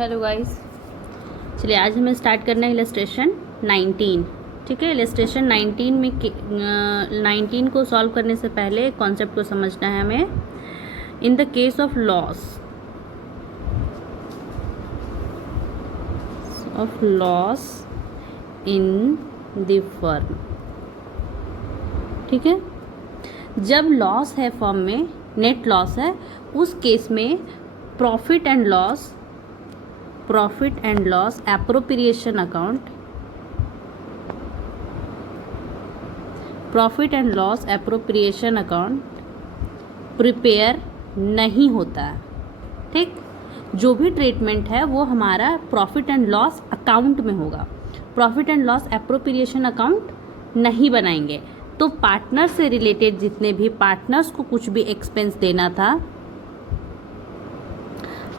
Hello guys, चलिए आज हमें स्टार्ट करना है इलस्ट्रेशन 19। ठीक है, इलस्ट्रेशन 19 में 19 को सॉल्व करने से पहले कॉन्सेप्ट को समझना है हमें। इन the case of loss in the firm, ठीक है, जब लॉस है फर्म में, नेट लॉस है, उस केस में profit and loss appropriation account prepare नहीं होता है। ठीक, जो भी ट्रीटमेंट है वो हमारा प्रॉफिट एंड लॉस अकाउंट में होगा, profit and loss appropriation account नहीं बनाएंगे। तो पार्टनर से रिलेटेड जितने भी पार्टनर्स को कुछ भी एक्सपेंस देना था,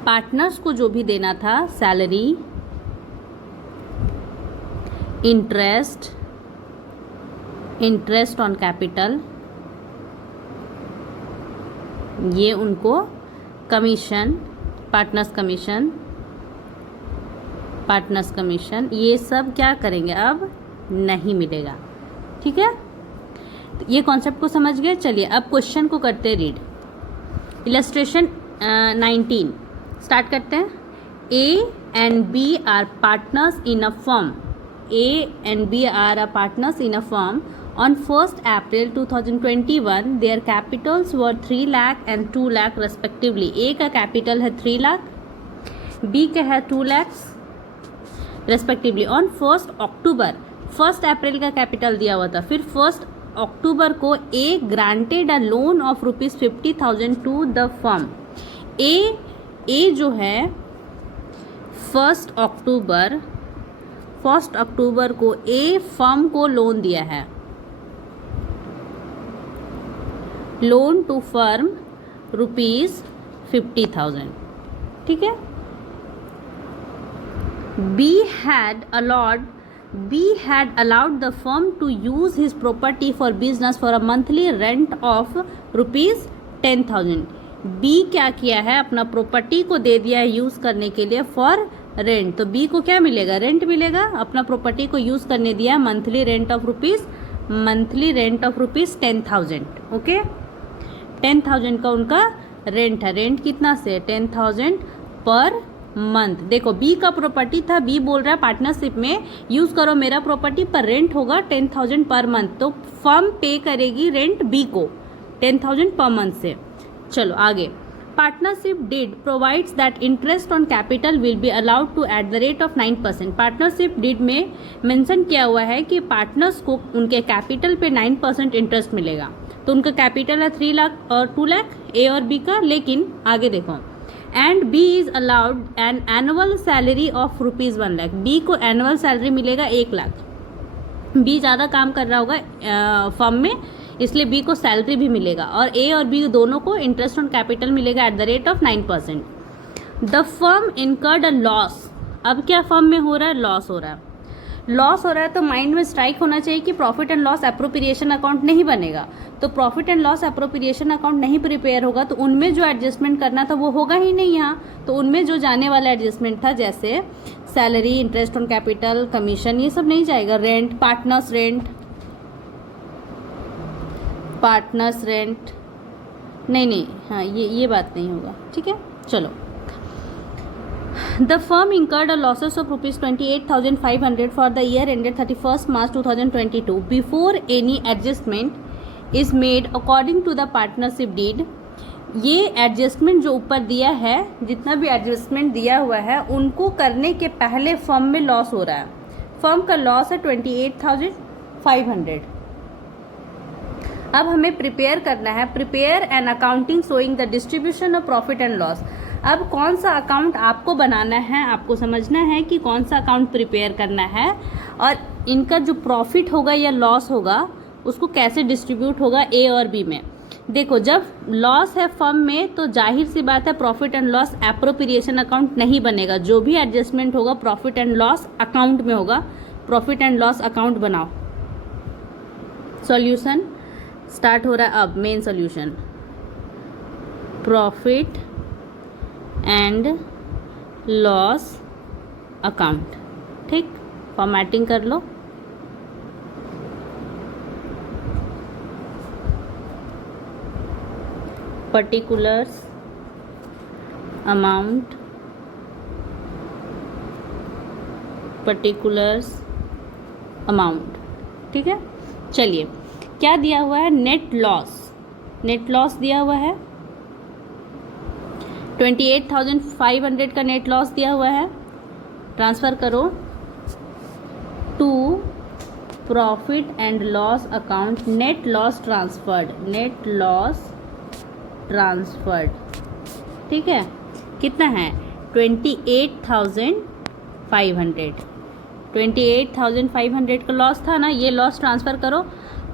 पार्टनर्स को जो भी देना था, सैलरी, इंटरेस्ट ऑन कैपिटल, ये उनको कमीशन, पार्टनर्स कमीशन, ये सब क्या करेंगे, अब नहीं मिलेगा। ठीक है, तो ये कॉन्सेप्ट को समझ गए। चलिए अब क्वेश्चन को करते रीड। इलस्ट्रेशन 19 स्टार्ट करते हैं। A and B are partners in a firm. A and B are partners in a firm. On 1st April 2021, their capitals were 3 lakh and 2 lakh respectively. A का capital है 3 lakh, B का है 2 lakhs respectively. On 1st October, 1st अप्रैल का capital दिया हुआ था, फिर 1st अक्टूबर को A granted a loan of ₹50,000 to the firm. ए जो है 1 अक्टूबर को ए फर्म को लोन दिया है, लोन टू फर्म ₹50,000। ठीक है, be had allowed the firm to use his property for business for a monthly rent of ₹10,000। B क्या किया है, अपना प्रॉपर्टी को दे दिया है यूज़ करने के लिए फॉर रेंट। तो बी को क्या मिलेगा, रेंट मिलेगा। अपना प्रॉपर्टी को यूज़ करने दिया, monthly rent of rupees 10,000। Okay, 10,000 का उनका रेंट है। रेंट कितना से, 10,000 पर मंथ। देखो बी का प्रॉपर्टी था, बी बोल रहा है पार्टनरशिप में यूज़ करो मेरा प्रॉपर्टी, पर रेंट होगा 10,000 पर मंथ। तो फर्म पे करेगी रेंट बी को 10,000 पर मंथ से। चलो आगे। Partnership deed provides that interest on capital will be allowed to at the rate of 9%। Partnership deed में मेंशन किया हुआ है कि पार्टनर्स को उनके कैपिटल पे 9% इंटरेस्ट मिलेगा। तो उनका कैपिटल है 3 लाख और 2 लाख ए और बी का। लेकिन आगे देखो, and B is allowed an annual salary of ₹1 lakh. B को एनुअल सैलरी मिलेगा 1 लाख। बी ज़्यादा काम कर रहा होगा फर्म में, इसलिए बी को सैलरी भी मिलेगा, और ए और बी दोनों को इंटरेस्ट ऑन कैपिटल मिलेगा eight the rate of 9%। The firm incurred a loss. अब क्या फर्म में हो रहा है, लॉस हो रहा है। तो माइंड में स्ट्राइक होना चाहिए कि profit and loss appropriation account नहीं बनेगा। तो profit and loss appropriation account नहीं प्रिपेयर होगा, तो उनमें जो एडजस्टमेंट करना था वो होगा ही नहीं यहाँ। तो उनमें जो जाने वाला एडजस्टमेंट था, जैसे salary, interest on capital, commission, ये सब नहीं जाएगा। रेंट, पार्टनर्स रेंट नहीं, हाँ ये बात नहीं होगा। ठीक है, चलो। The firm incurred a losses of ₹28,500 for the year ended 31st March 2022 before any adjustment is made according to the partnership deed। ये एडजस्टमेंट जो ऊपर दिया है, जितना भी एडजस्टमेंट दिया हुआ है, उनको करने के पहले फर्म में लॉस हो रहा है। फर्म का लॉस है 28,500। अब हमें प्रिपेयर करना है, prepare an accounting showing the distribution of profit and loss. अब कौन सा अकाउंट आपको बनाना है, आपको समझना है कि कौन सा अकाउंट प्रिपेयर करना है, और इनका जो प्रॉफिट होगा या लॉस होगा उसको कैसे डिस्ट्रीब्यूट होगा ए और बी में। देखो, जब लॉस है फर्म में तो जाहिर सी बात है profit and loss appropriation account नहीं बनेगा। जो भी एडजस्टमेंट होगा प्रॉफिट एंड लॉस अकाउंट में होगा। प्रॉफिट एंड लॉस अकाउंट बनाओ। सॉल्यूशन स्टार्ट हो रहा है अब, main solution. Profit and loss account. ठीक, फॉर्मेटिंग कर लो। Particulars amount, particulars amount. ठीक है, चलिए क्या दिया हुआ है, नेट लॉस। नेट लॉस दिया हुआ है 28,500 का नेट लॉस दिया हुआ है। ट्रांसफ़र करो to profit and loss account, net loss transferred, net loss transferred. ठीक है, कितना है 28,500, 28,500 का लॉस था ना, ये लॉस ट्रांसफ़र करो।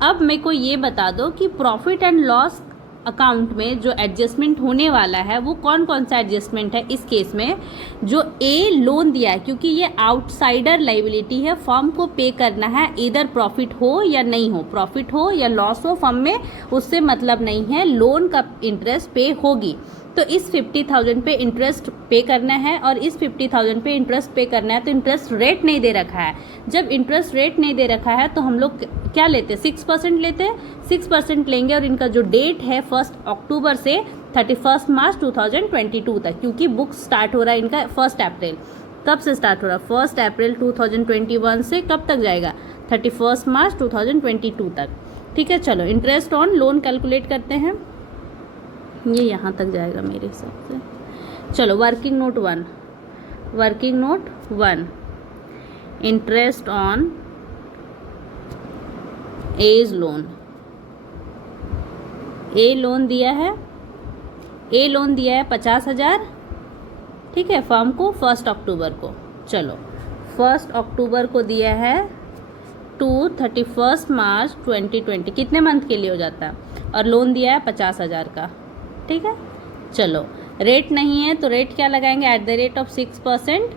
अब मेरे को ये बता दो कि प्रॉफिट एंड लॉस अकाउंट में जो एडजस्टमेंट होने वाला है वो कौन कौन सा एडजस्टमेंट है। इस केस में जो ए लोन दिया है, क्योंकि ये आउटसाइडर लाइबिलिटी है, फर्म को पे करना है, इधर प्रॉफिट हो या नहीं हो, प्रॉफिट हो या लॉस हो, फर्म में उससे मतलब नहीं है, लोन का इंटरेस्ट पे होगी। तो इस 50,000 पे इंटरेस्ट पे करना है और इस 50,000 पे इंटरेस्ट पे करना है, तो इंटरेस्ट रेट नहीं दे रखा है। जब इंटरेस्ट रेट नहीं दे रखा है तो हम लोग क्या लेते हैं, 6% लेते हैं, 6% लेंगे। और इनका जो डेट है 1 अक्टूबर से 31 मार्च 2022 तक, क्योंकि बुक स्टार्ट हो रहा है इनका 1 अप्रैल। कब से स्टार्ट हो रहा है, 1 अप्रैल 2021 से कब तक जाएगा, 31 मार्च 2022 तक। ठीक है, चलो इंटरेस्ट ऑन लोन कैलकुलेट करते हैं, ये यहाँ तक जाएगा मेरे हिसाब से। चलो working note 1, working note 1, interest on A's loan. A loan दिया है, ए लोन दिया है 50,000। ठीक है, फर्म को 1 अक्टूबर को, चलो 1 अक्टूबर को दिया है टू 31 मार्च 2020, कितने मंथ के लिए हो जाता है, और लोन दिया है 50,000 का। ठीक है, चलो रेट नहीं है तो रेट क्या लगाएंगे, eight the rate of 6%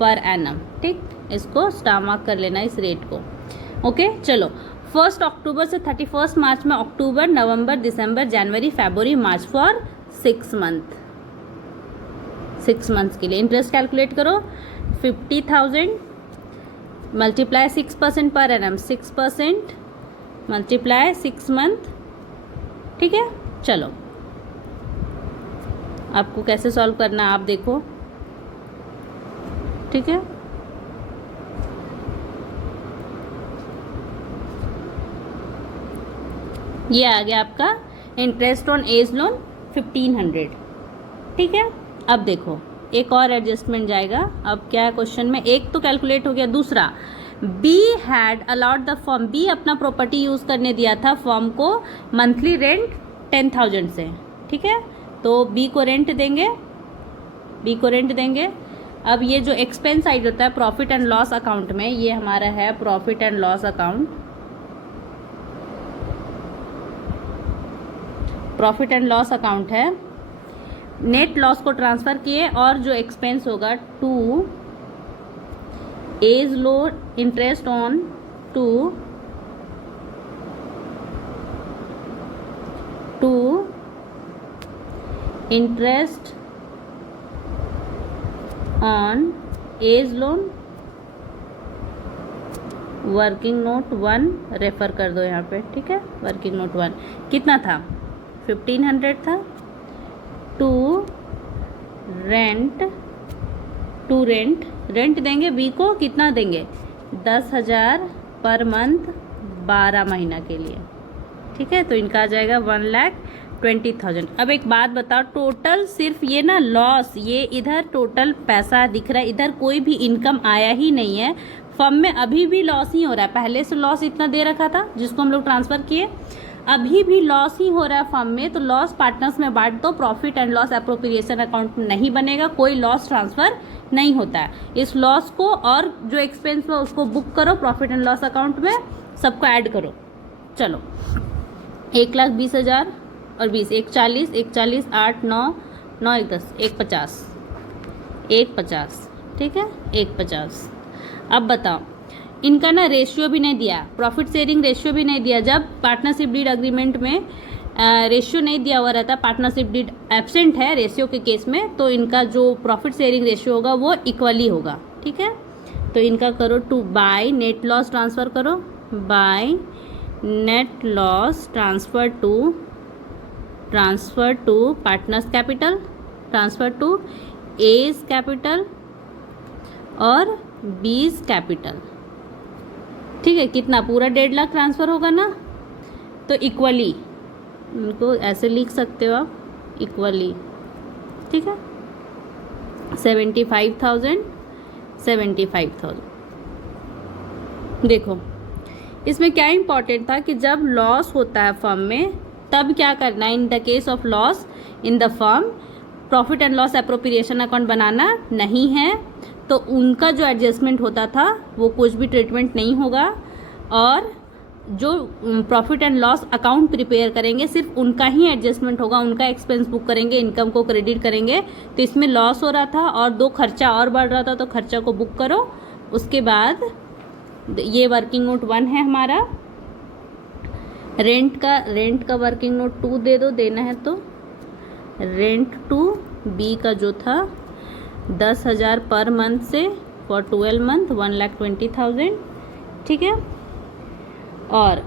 per annum. ठीक, इसको स्टार मार्क कर लेना इस रेट को। ओके, चलो 1 अक्टूबर से 31 मार्च में अक्टूबर, नवंबर, दिसंबर, जनवरी, फरवरी, मार्च, फॉर 6 मंथ, 6 मंथ्स के लिए इंटरेस्ट कैलकुलेट करो। 50,000 multiply 6% per annum, 6% multiply 6 month. ठीक है, चलो आपको कैसे सॉल्व करना है आप देखो। ठीक है, ये आ गया आपका इंटरेस्ट ऑन एज लोन 1500। ठीक है, अब देखो एक और एडजस्टमेंट जाएगा। अब क्या है क्वेश्चन में, एक तो कैलकुलेट हो गया, दूसरा B had allowed the firm, B अपना प्रॉपर्टी यूज़ करने दिया था फर्म को मंथली रेंट 10,000 से। ठीक है, तो बी को रेंट देंगे, बी को रेंट देंगे। अब ये जो एक्सपेंस साइड होता है प्रॉफिट एंड लॉस अकाउंट में, ये हमारा है profit and loss account, profit and loss account है। नेट लॉस को ट्रांसफ़र किए और जो एक्सपेंस होगा to A's loan, interest on to interest on A's loan, working note 1 refer कर दो यहाँ पे। ठीक है, वर्किंग नोट 1 कितना था, 1500 था। To rent, to rent, rent देंगे बी को, कितना देंगे 10,000 पर मंथ 12 महीना के लिए। ठीक है, तो इनका आ जाएगा 1,20,000। अब एक बात बताओ, टोटल सिर्फ ये ना लॉस, ये इधर टोटल पैसा दिख रहा है, इधर कोई भी इनकम आया ही नहीं है, फर्म में अभी भी लॉस ही हो रहा है। पहले से लॉस इतना दे रखा था जिसको हम लोग ट्रांसफ़र किए, अभी भी लॉस ही हो रहा है फर्म में, तो लॉस पार्टनर्स में बांट दो, profit and loss appropriation account में नहीं बनेगा, कोई लॉस ट्रांसफ़र नहीं होता है। इस लॉस को और जो एक्सपेंस हुआ उसको बुक करो प्रॉफिट एंड लॉस अकाउंट में, सबको ऐड करो। चलो 1,20,000 और 20, 1,40, 1,40, 8, 9, 9, 1, 10, 1,50, 1,50। ठीक है, 1,50। अब बताओ, इनका ना रेशियो भी नहीं दिया, प्रॉफिट शेयरिंग रेशियो भी नहीं दिया। जब पार्टनरशिप डीड अग्रीमेंट में रेशियो नहीं दिया हुआ रहता, पार्टनरशिप डीड एब्सेंट है रेशियो के केस में, तो इनका जो प्रॉफिट शेयरिंग रेशियो होगा वो इक्वली होगा। ठीक है, तो इनका करो to by net loss transfer करो, by net loss transfer to partners capital, transfer to A's capital और बीज कैपिटल। ठीक है, कितना पूरा 1.5 लाख ट्रांसफ़र होगा ना, तो इक्वली इनको ऐसे लिख सकते हो आप, इक्वली। ठीक है, 75,000। देखो इसमें क्या इम्पोर्टेंट था कि जब लॉस होता है फर्म में तब क्या करना है, in the case of loss in the firm profit and loss appropriation account बनाना नहीं है, तो उनका जो एडजस्टमेंट होता था वो कुछ भी ट्रीटमेंट नहीं होगा, और जो profit and loss account prepare करेंगे सिर्फ उनका ही एडजस्टमेंट होगा, उनका एक्सपेंस बुक करेंगे, इनकम को क्रेडिट करेंगे। तो इसमें लॉस हो रहा था और 2 खर्चा और बढ़ रहा था, तो खर्चा को बुक करो। उसके बाद ये वर्किंग नोट 1 है हमारा, रेंट का वर्किंग नोट 2 दे दो, देना है तो रेंट टू बी का जो था 10,000 पर मंथ से फॉर 12 मंथ 1,20,000। ठीक है, और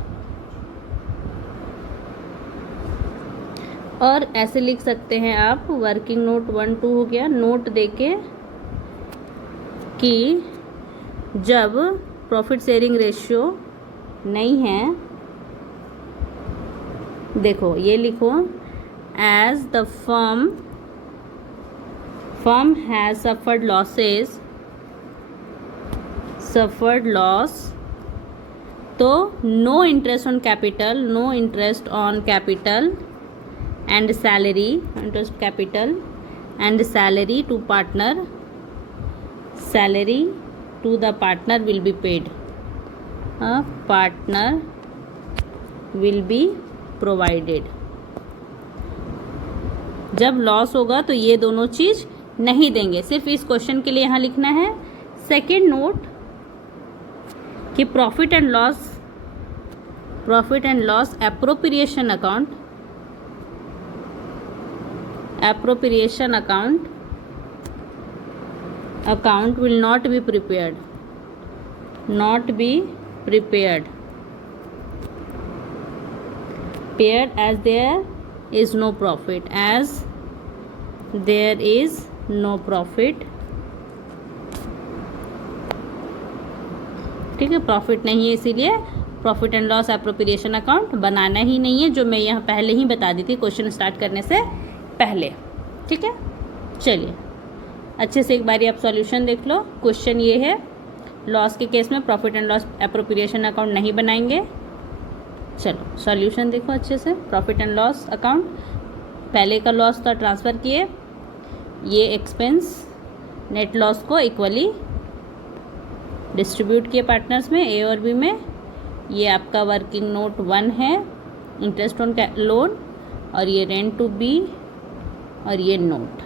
ऐसे लिख सकते हैं आप, वर्किंग नोट 1-2 हो गया, नोट देके कि जब प्रॉफिट शेयरिंग रेशियो नहीं है, देखो ये लिखो, as the firm has suffered loss, तो no interest on capital and salary, interest capital and salary to partner, salary to the partner will be paid, partner will be provided। जब loss होगा तो ये दोनों चीज़ नहीं देंगे, सिर्फ इस क्वेश्चन के लिए यहाँ लिखना है। सेकेंड नोट कि profit and loss appropriation account will not be prepared as there is no profit, ठीक है, प्रॉफिट नहीं है, इसीलिए profit and loss appropriation account बनाना ही नहीं है, जो मैं यहाँ पहले ही बता दी थी क्वेश्चन स्टार्ट करने से पहले। ठीक है, चलिए अच्छे से एक बारी आप सॉल्यूशन देख लो। क्वेश्चन ये है, लॉस के केस में profit and loss appropriation account नहीं बनाएंगे। चलो सॉल्यूशन देखो अच्छे से। प्रॉफिट एंड लॉस अकाउंट, पहले का लॉस था ट्रांसफ़र किए, ये एक्सपेंस नेट लॉस को इक्वली डिस्ट्रीब्यूट किए पार्टनर्स में, ए और बी में। ये आपका वर्किंग नोट 1 है, इंटरेस्ट ऑन लोन, और ये रेंट टू बी, और ये नोट।